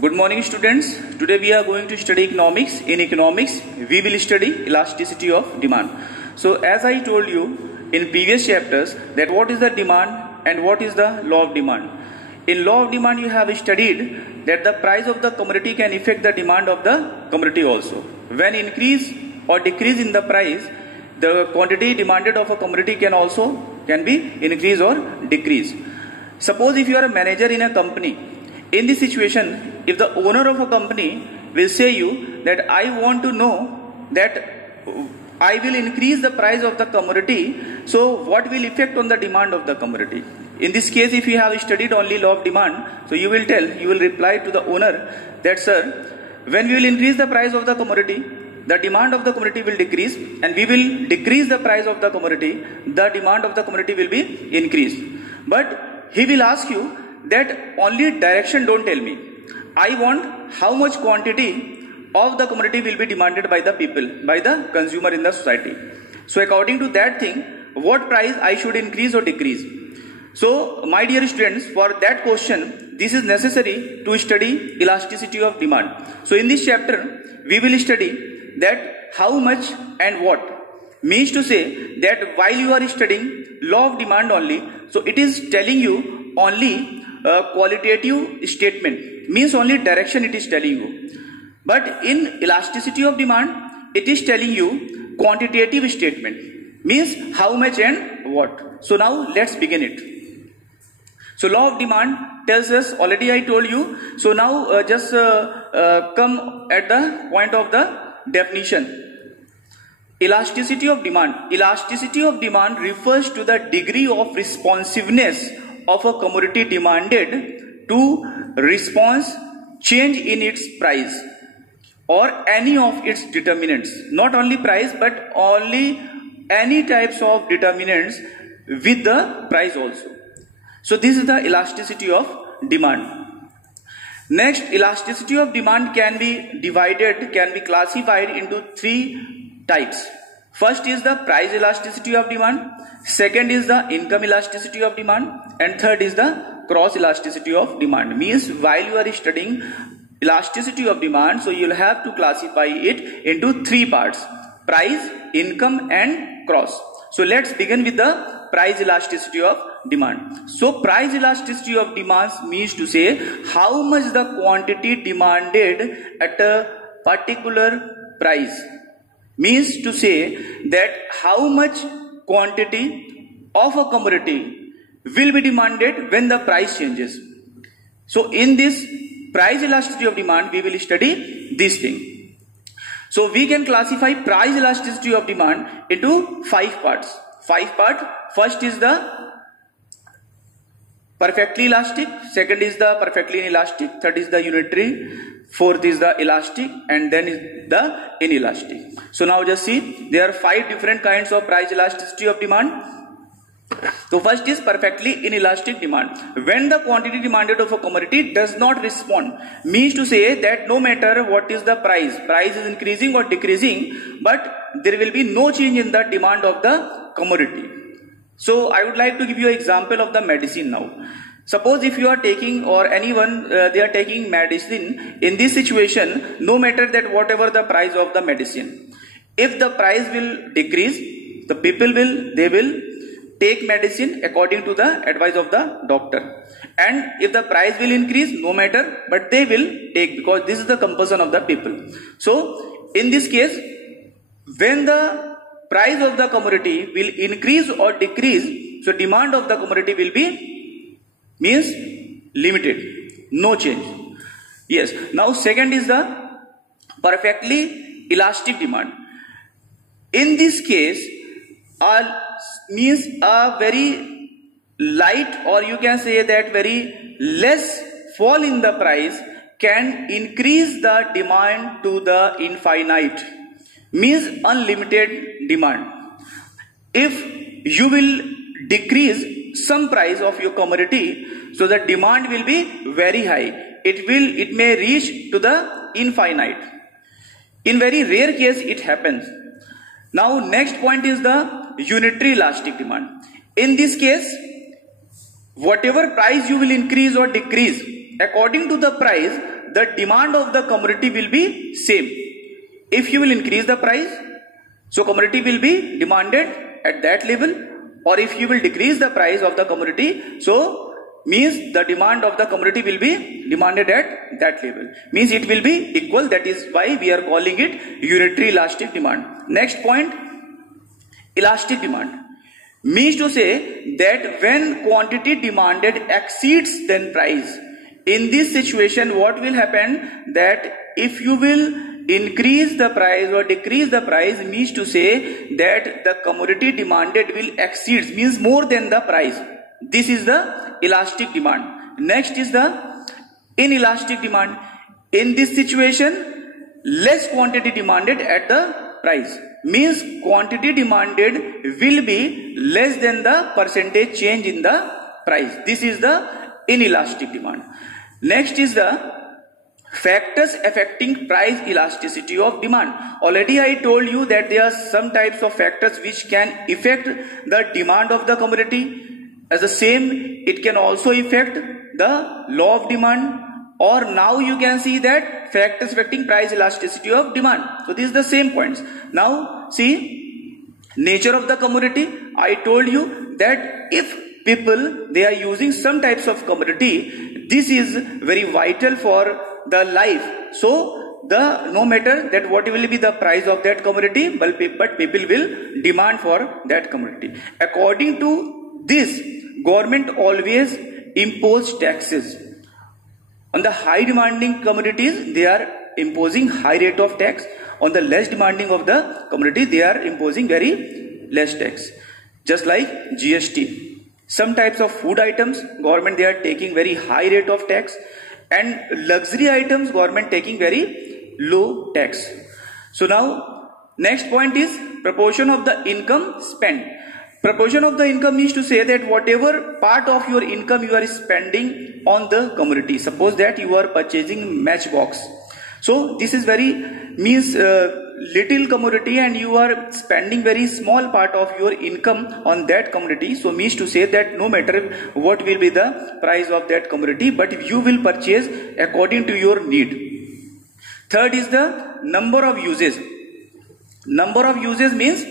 Good morning, students. Today we are going to study economics. In economics, we will study elasticity of demand. So as I told you in previous chapters that what is the demand and what is the law of demand. In law of demand you have studied that the price of the commodity can affect the demand of the commodity also. When increase or decrease in the price, the quantity demanded of a commodity can be increase or decrease. Suppose if you are a manager in a company, in this situation, if the owner of a company will say you that I want to know that I will increase the price of the commodity, so what will affect on the demand of the commodity? In this case, if you have studied only law of demand, so you will reply to the owner that sir, when we will increase the price of the commodity, the demand of the commodity will decrease, and we will decrease the price of the commodity, the demand of the commodity will be increased. But he will ask you that only direction don't tell me. I want how much quantity of the commodity will be demanded by the people, by the consumer in the society. So according to that thing, what price I should increase or decrease. So my dear students, for that question, this is necessary to study elasticity of demand. So in this chapter, we will study that how much and what. Means to say that while you are studying law of demand only, so it is telling you only a qualitative statement, means only direction it is telling you. But in elasticity of demand, it is telling you quantitative statement, means how much and what. So now let's begin it. So law of demand tells us, already I told you. So now just come at the point of the definition. Elasticity of demand. Elasticity of demand refers to the degree of responsiveness of a commodity demanded to response change in its price or any of its determinants. Not only price but only any types of determinants with the price also. So this is the elasticity of demand. Next, elasticity of demand can be classified into three types. First is the price elasticity of demand, second is the income elasticity of demand, and third is the cross elasticity of demand. Means while you are studying elasticity of demand, so you will have to classify it into three parts: price, income and cross. So let's begin with the price elasticity of demand. So price elasticity of demand means to say how much the quantity demanded at a particular price. Means to say that how much quantity of a commodity will be demanded when the price changes. So in this price elasticity of demand, we will study this thing. So we can classify price elasticity of demand into five parts. First is the perfectly elastic, second is the perfectly inelastic, third is the unitary, fourth is the elastic, and then is the inelastic. So now just see, there are five different kinds of price elasticity of demand. So first is perfectly inelastic demand. When the quantity demanded of a commodity does not respond, means to say that no matter what is the price is increasing or decreasing, but there will be no change in the demand of the commodity. So I would like to give you an example of the medicine now. Suppose if you are taking or anyone they are taking medicine, in this situation, no matter that whatever the price of the medicine, if the price will decrease, the people will take medicine according to the advice of the doctor. And if the price will increase, no matter, but they will take, because this is the compulsion of the people. So in this case, when the price of the commodity will increase or decrease, so demand of the commodity will be means limited, no change. Yes. Now second is the perfectly elastic demand. In this case, means a very light, or you can say that very less fall in the price can increase the demand to the infinite, means unlimited demand. If you will decrease some price of your commodity, so the demand will be very high. It may reach to the infinite. In very rare case it happens. Now next point is the unitary elastic demand. In this case, whatever price you will increase or decrease, according to the price, the demand of the commodity will be same. If you will increase the price, so commodity will be demanded at that level, or if you will decrease the price of the commodity, so means the demand of the commodity will be demanded at that level. Means it will be equal. That is why we are calling it unitary elastic demand. Next point, elastic demand. Means to say that when quantity demanded exceeds then price. In this situation, what will happen, that if you will increase the price or decrease the price, means to say that the commodity demanded will exceed, means more than the price. This is the elastic demand. Next is the inelastic demand. In this situation, less quantity demanded at the price. Means quantity demanded will be less than the percentage change in the price. This is the inelastic demand. Next is the factors affecting price elasticity of demand. Already I told you that there are some types of factors which can affect the demand of the commodity. As the same, it can also affect the law of demand, or now you can see that factors affecting price elasticity of demand. So these are the same points. Now see, nature of the commodity. I told you that if people, they are using some types of commodity, this is very vital for the life. So no matter that what will be the price of that commodity, but people will demand for that commodity. According to this, government always impose taxes. On the high demanding commodities, they are imposing high rate of tax. On the less demanding of the commodity, they are imposing very less tax. Just like GST. Some types of food items, government they are taking very high rate of tax, and luxury items, government taking very low tax. So now, next point is proportion of the income spent. Proportion of the income means to say that whatever part of your income you are spending on the commodity. Suppose that you are purchasing matchbox. So this is very means little commodity, and you are spending very small part of your income on that commodity. So means to say that no matter what will be the price of that commodity, but you will purchase according to your need. Third is the number of uses. Number of uses means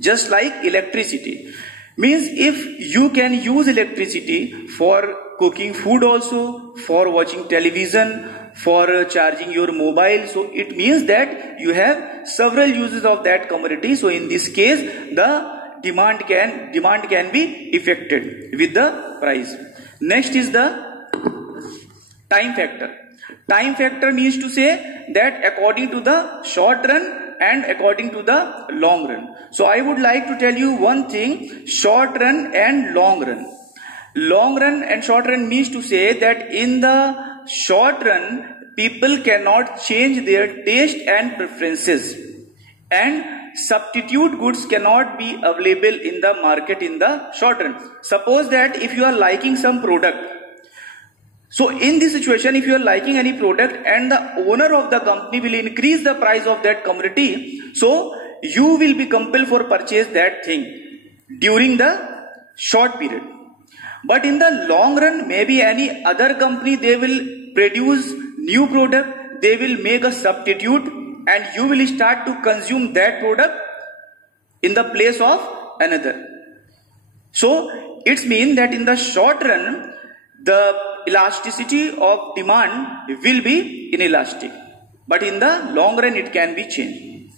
just like electricity. Means if you can use electricity for cooking food also, for watching television, for charging your mobile, so it means that you have several uses of that commodity. So in this case, the demand can be affected with the price. Next is the time factor. Time factor means to say that according to the short run and according to the long run. So I would like to tell you one thing, short run and long run. Long run and short run means to say that in the short run, people cannot change their taste and preferences, and substitute goods cannot be available in the market in the short run. Suppose that if you are liking some product, so in this situation, if you are liking any product and the owner of the company will increase the price of that commodity, so you will be compelled for purchase that thing during the short period. But in the long run, maybe any other company, they will produce new product, they will make a substitute, and you will start to consume that product in the place of another. So it means that in the short run, the elasticity of demand will be inelastic, but in the long run it can be changed.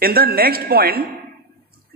In the next point,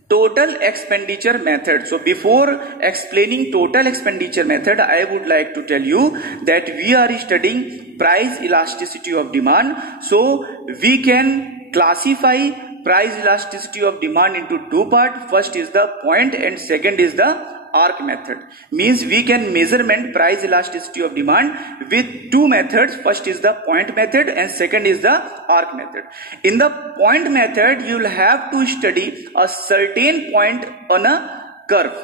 total expenditure method. So before explaining total expenditure method, I would like to tell you that we are studying price elasticity of demand. So we can classify price elasticity of demand into two parts. First is the point and second is the arc method. Means we can measurement price elasticity of demand with two methods. First is the point method and second is the arc method. In the point method, you will have to study a certain point on a curve.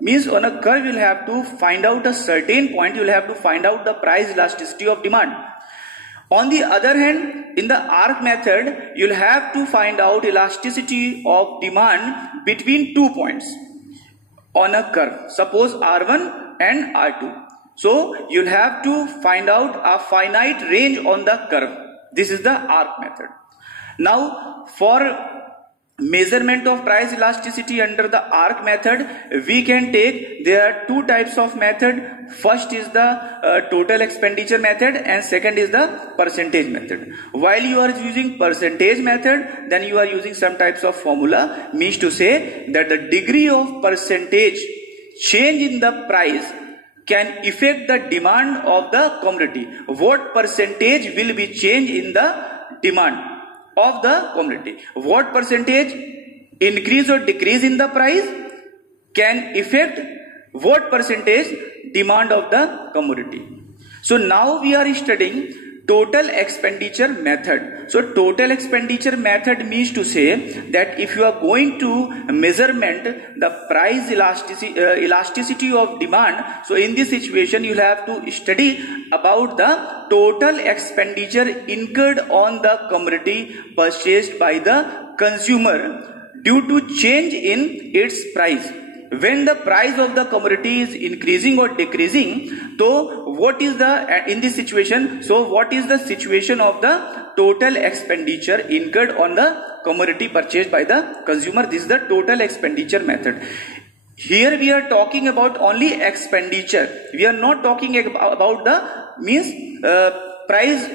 Means on a curve you will have to find out a certain point, you will have to find out the price elasticity of demand. On the other hand, in the arc method, you will have to find out elasticity of demand between 2 points on a curve. Suppose R1 and R2. So you'll have to find out a finite range on the curve. This is the arc method. Now for measurement of price elasticity under the arc method, we can take, there are two types of method. First is the total expenditure method and second is the percentage method. While you are using percentage method, then you are using some types of formula, means to say that the degree of percentage change in the price can affect the demand of the commodity. What percentage will be change in the demand of the commodity? What percentage increase or decrease in the price can affect what percentage demand of the commodity. So now we are studying total expenditure method. So total expenditure method means to say that if you are going to measurement the price elasticity of demand, so in this situation you have to study about the total expenditure incurred on the commodity purchased by the consumer due to change in its price. When the price of the commodity is increasing or decreasing, so what is the, in this situation, so what is the situation of the total expenditure incurred on the commodity purchased by the consumer? This is the total expenditure method. Here we are talking about only expenditure. We are not talking about the price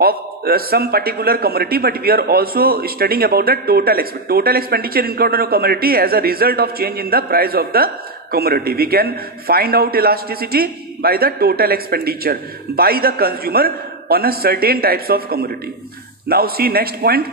of some particular commodity, but we are also studying about the total expenditure incurred on a commodity as a result of change in the price of the commodity. We can find out elasticity by the total expenditure by the consumer on a certain types of commodity. Now see next point,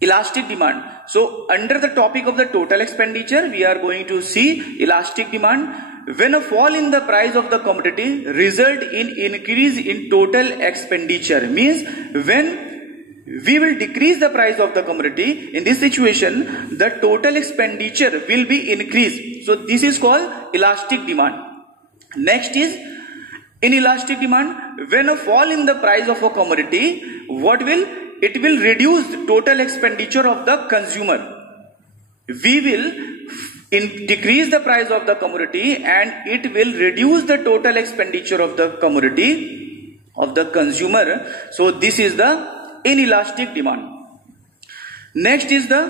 elastic demand. So under the topic of the total expenditure, we are going to see elastic demand. When a fall in the price of the commodity result in increase in total expenditure, means when we will decrease the price of the commodity, in this situation the total expenditure will be increased. So this is called elastic demand. Next is inelastic demand. When a fall in the price of a commodity, it will reduce the total expenditure of the consumer. We will decrease the price of the commodity and it will reduce the total expenditure of the commodity of the consumer. So this is the inelastic demand. Next is the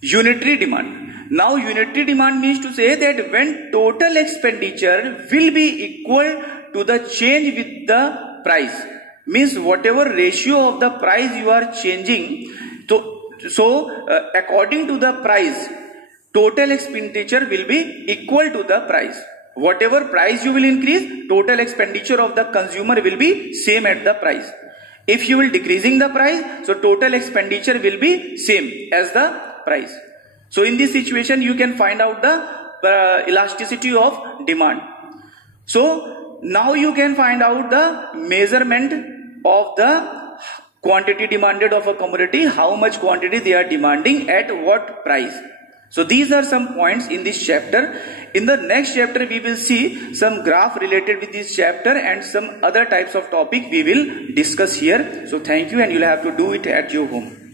unitary demand. Now unitary demand means to say that when total expenditure will be equal to the change with the price, means whatever ratio of the price you are changing, so according to the price, total expenditure will be equal to the price. Whatever price you will increase, total expenditure of the consumer will be same at the price. If you will decreasing the price, so total expenditure will be same as the price. So in this situation you can find out the elasticity of demand. So now you can find out the measurement of the quantity demanded of a commodity, how much quantity they are demanding at what price. So these are some points in this chapter. In the next chapter we will see some graph related with this chapter and some other types of topic we will discuss here. So thank you, and you'll have to do it at your home.